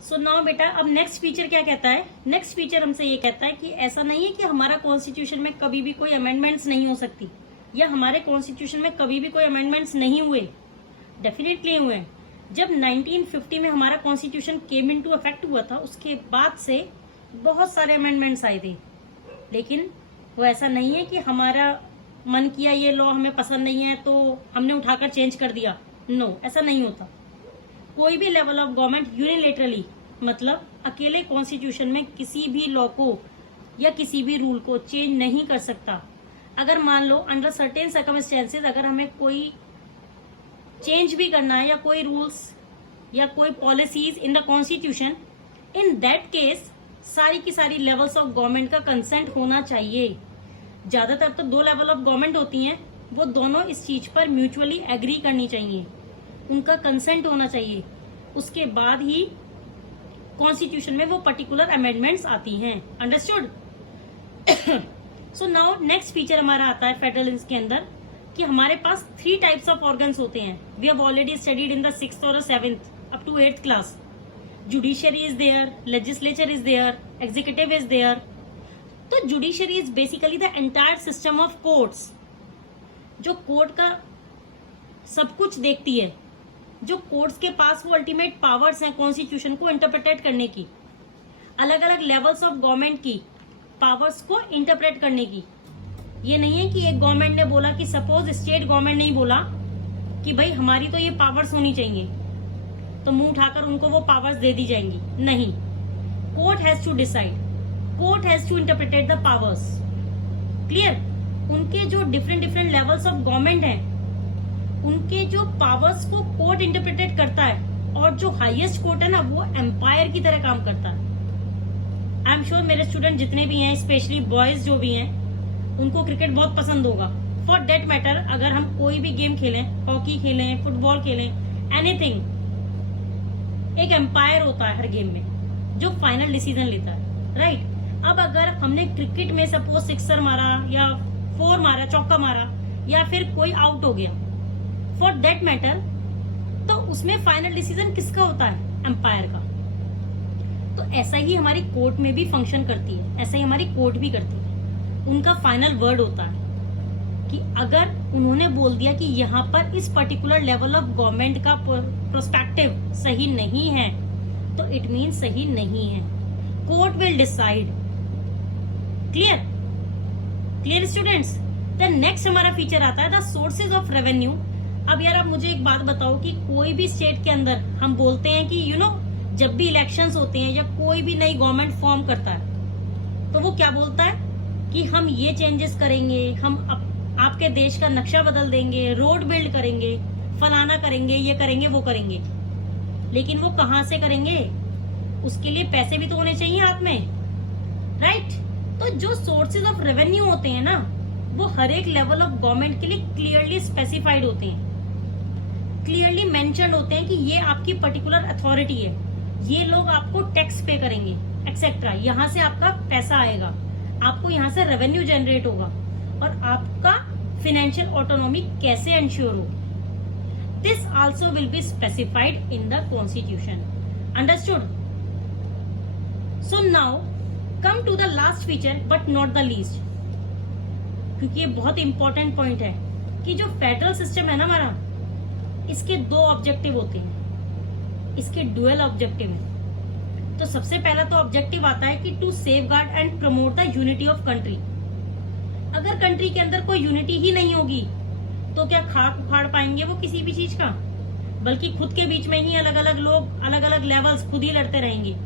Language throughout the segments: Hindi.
सो नाउ बेटा, अब नेक्स्ट फीचर क्या कहता है? नेक्स्ट फीचर हमसे ये कहता है कि ऐसा नहीं है कि हमारा कॉन्स्टिट्यूशन में कभी भी कोई अमेंडमेंट्स नहीं हो सकती, या हमारे कॉन्स्टिट्यूशन में कभी भी कोई अमेंडमेंट्स नहीं हुए। डेफिनेटली हुए। जब 1950 में हमारा कॉन्स्टिट्यूशन केम इनटू इफेक्ट हुआ था, उसके बाद से बहुत सारे अमेंडमेंट्स आए थे, लेकिन वो ऐसा नहीं है कि हमारा मन किया ये लॉ हमें पसंद नहीं है तो हमने उठाकर चेंज कर दिया। नो, ऐसा नहीं होता। कोई भी लेवल ऑफ गवर्नमेंट यूनिलेटरली, मतलब अकेले कॉन्स्टिट्यूशन में किसी भी लॉ को या किसी भी रूल को चेंज नहीं कर सकता। अगर मान लो अंडर सर्टेन सर्कमस्टेंसेज अगर हमें कोई चेंज भी करना है, या कोई रूल्स या कोई policies in the constitution, in that case सारी की सारी लेवल्स ऑफ गवर्नमेंट का कंसेंट होना चाहिए। ज्यादातर तो 2 लेवल ऑफ गवर्नमेंट होती हैं, वो दोनों इस चीज पर म्यूचुअली एग्री करनी चाहिए, उनका कंसेंट होना चाहिए। उसके बाद ही कॉन्स्टिट्यूशन में वो पर्टिकुलर अमेंडमेंट्स आती हैं। Understood? So now next feature हमारा आता है फेडरलिज्म के अंदर कि हमारे पास 3 टाइप्स ऑफ ऑर्गन्स होते हैं। We have already studied in the 6th और 7th up to 8th class. Judiciary is there, legislature is there, executive is there. तो judiciary is basically the entire system of courts, जो कोर्ट का सब कुछ देखती है, जो कोर्ट्स के पास वो अल्टीमेट पावर्स हैं कॉन्स्टिट्यूशन को इंटरप्रेट करने की, अलग अलग लेवल्स ऑफ गवर्नमेंट की पावर्स को इंटरप्रेट करने की। ये नहीं है कि एक गवर्नमेंट ने बोला कि सपोज स्टेट गवर्नमेंट ने ही बोला कि भाई हमारी तो ये पावर्स होनी चाहिए, तो मुंह उठाकर उनको वो पावर्स दे दी जाएंगी। नहीं, court has to decide, court has to interpret the powers. Clear? उनके जो different different levels of government हैं, उनके जो पावर्स को कोर्ट इंटरप्रेट करता है, और जो हाईएस्ट कोर्ट है ना, वो एम्पायर की तरह काम करता है। आई एम श्योर मेरे स्टूडेंट जितने भी हैं, स्पेशली बॉयज जो भी हैं, उनको क्रिकेट बहुत पसंद होगा। फॉर डेट मैटर, अगर हम कोई भी गेम खेलें, हॉकी खेलें, फुटबॉल खेलें, एनीथिंग, एक एम्पायर होता है हर गेम में जो फाइनल डिसीजन लेता है। राइट? अब अगर हमने क्रिकेट में सपोज सिक्सर मारा या 4 मारा, चौका मारा, या फिर कोई आउट हो गया, फॉर दैट मैटर, तो उसमें फाइनल डिसीजन किसका होता है? एम्पायर का। तो ऐसा ही हमारी कोर्ट में भी फंक्शन करती है, ऐसा ही हमारी कोर्ट भी करती है। उनका फाइनल वर्ड होता है कि अगर उन्होंने बोल दिया कि यहाँ पर इस पर्टिकुलर लेवल ऑफ गवर्नमेंट का प्रोस्पेक्टिव सही नहीं है, तो इट मीन सही नहीं है। Court will decide. Clear? Clear students? Then next हमारा फीचर आता है द सोर्सेज ऑफ रेवेन्यू। अब यार, आप मुझे एक बात बताओ कि कोई भी स्टेट के अंदर हम बोलते हैं कि जब भी इलेक्शंस होते हैं या कोई भी नई गवर्नमेंट फॉर्म करता है, तो वो क्या बोलता है कि हम ये चेंजेस करेंगे, हम आपके देश का नक्शा बदल देंगे, रोड बिल्ड करेंगे, फलाना करेंगे, ये करेंगे, वो करेंगे। लेकिन वो कहाँ से करेंगे? उसके लिए पैसे भी तो होने चाहिए हाथ में। राइट? तो जो सोर्सेज ऑफ रेवेन्यू होते हैं ना, वो हर एक लेवल ऑफ गवर्नमेंट के लिए क्लियरली स्पेसिफाइड होते हैं, क्लियरली मेंशन्ड होते हैं कि ये आपकी पर्टिकुलर अथॉरिटी है, ये लोग आपको टैक्स पे करेंगे, एक्सेट्रा। यहाँ से आपका पैसा आएगा, आपको यहाँ से रेवेन्यू जनरेट होगा, और आपका फाइनेंशियल ऑटोनॉमी कैसे इंश्योर हो, this also will be specified in the constitution. Understood? So now come to the last feature but not the least, क्योंकि ये बहुत इंपॉर्टेंट पॉइंट है कि जो फेडरल सिस्टम है ना हमारा, इसके 2 ऑब्जेक्टिव होते हैं, इसके डुअल ऑब्जेक्टिव है। तो सबसे पहला तो ऑब्जेक्टिव आता है कि to safeguard and promote the unity of country. अगर कंट्री के अंदर कोई यूनिटी ही नहीं होगी, तो क्या खाक उखाड़ पाएंगे वो किसी भी चीज का? बल्कि खुद के बीच में ही अलग अलग लोग, अलग अलग लेवल्स खुद ही लड़ते रहेंगे,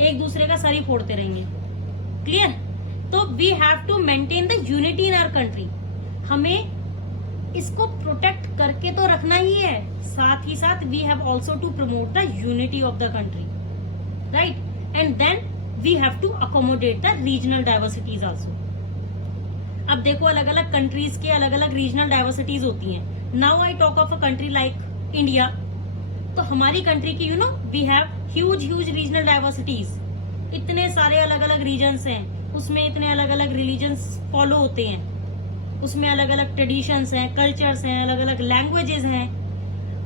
एक दूसरे का सर ही फोड़ते रहेंगे। क्लियर? तो we have to maintain the unity in our country. हमें इसको प्रोटेक्ट करके तो रखना ही है, साथ ही साथ we have also to promote the unity of the country. Right? And then we have to accommodate the regional diversities also. अब देखो, अलग अलग कंट्रीज के अलग अलग रीजनल डाइवर्सिटीज होती हैं। Now I talk of a country like India. तो हमारी कंट्री की we have huge regional diversities. इतने सारे अलग अलग रीजन्स हैं, उसमें इतने अलग अलग रिलीजन्स फॉलो होते हैं, उसमें अलग अलग ट्रेडिशंस हैं, कल्चर्स हैं, अलग अलग लैंग्वेजेस हैं,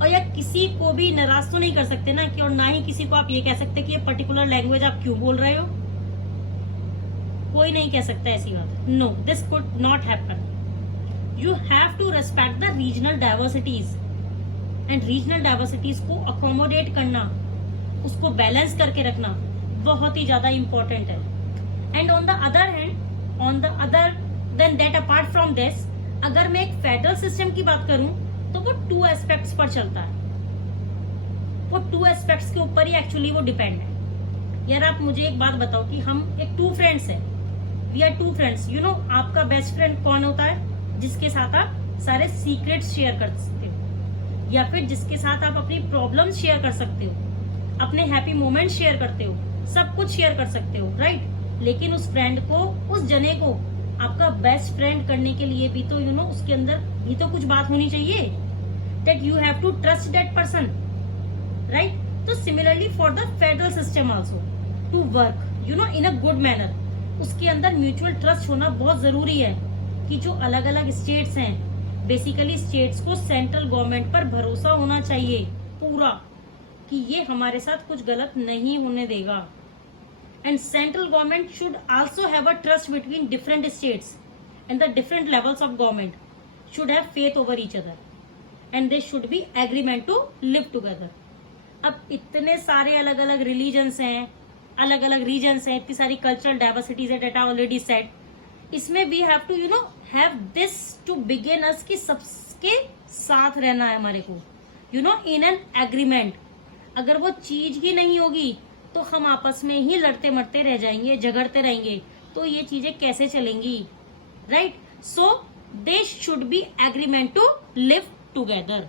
और या किसी को भी नाराज तो नहीं कर सकते ना कि, और ना ही किसी को आप ये कह सकते कि ये पर्टिकुलर लैंग्वेज आप क्यों बोल रहे हो। कोई नहीं कह सकता ऐसी बात। No, this could not happen. You have to respect the regional diversities, and regional diversities को अकोमोडेट करना, उसको बैलेंस करके रखना बहुत ही ज्यादा इंपॉर्टेंट है। And on the other hand, on the other than that, apart from this, अगर मैं एक फेडरल सिस्टम की बात करूं तो वो 2 एस्पेक्ट्स पर चलता है। वो 2 एस्पेक्ट्स के ऊपर ही एक्चुअली वो डिपेंड है। यार आप मुझे एक बात बताओ कि हम एक 2 फ्रेंड्स हैं, we are 2 friends, you know, आपका बेस्ट फ्रेंड कौन होता है? जिसके साथ आप सारे सीक्रेट्स शेयर कर सकते हो, या फिर जिसके साथ आप अपनी प्रॉब्लम्स शेयर कर सकते हो, अपने हैप्पी मोमेंट्स शेयर करते हो, सब कुछ शेयर कर सकते हो, राइट। लेकिन उस फ्रेंड को, उस जने को आपका बेस्ट फ्रेंड करने के लिए भी तो यू नो उसके अंदर भी तो कुछ बात होनी चाहिए, that you have to trust that person, right. तो similarly for the federal system also to work you know in a good manner, उसके अंदर म्यूचुअल ट्रस्ट होना बहुत जरूरी है कि जो अलग अलग स्टेट्स हैं, बेसिकली स्टेट्स को सेंट्रल गवर्नमेंट पर भरोसा होना चाहिए पूरा कि ये हमारे साथ कुछ गलत नहीं होने देगा। And central government should also have a trust between different states, and the different levels of government should have faith over each other, and they should be agreement to live together. अब इतने सारे अलग अलग रिलीजन्स हैं, अलग अलग रीजन्स हैं, इतनी सारी कल्चरल डाइवर्सिटीज है, डेट आई ऑलरेडी सेड। इसमें we have to you know have this to begin us कि सबके साथ रहना है हमारे को, you know, in an agreement. अगर वो चीज ही नहीं होगी तो हम आपस में ही लड़ते मरते रह जाएंगे, झगड़ते रहेंगे, तो ये चीजें कैसे चलेंगी, right. So they should be agreement to live together.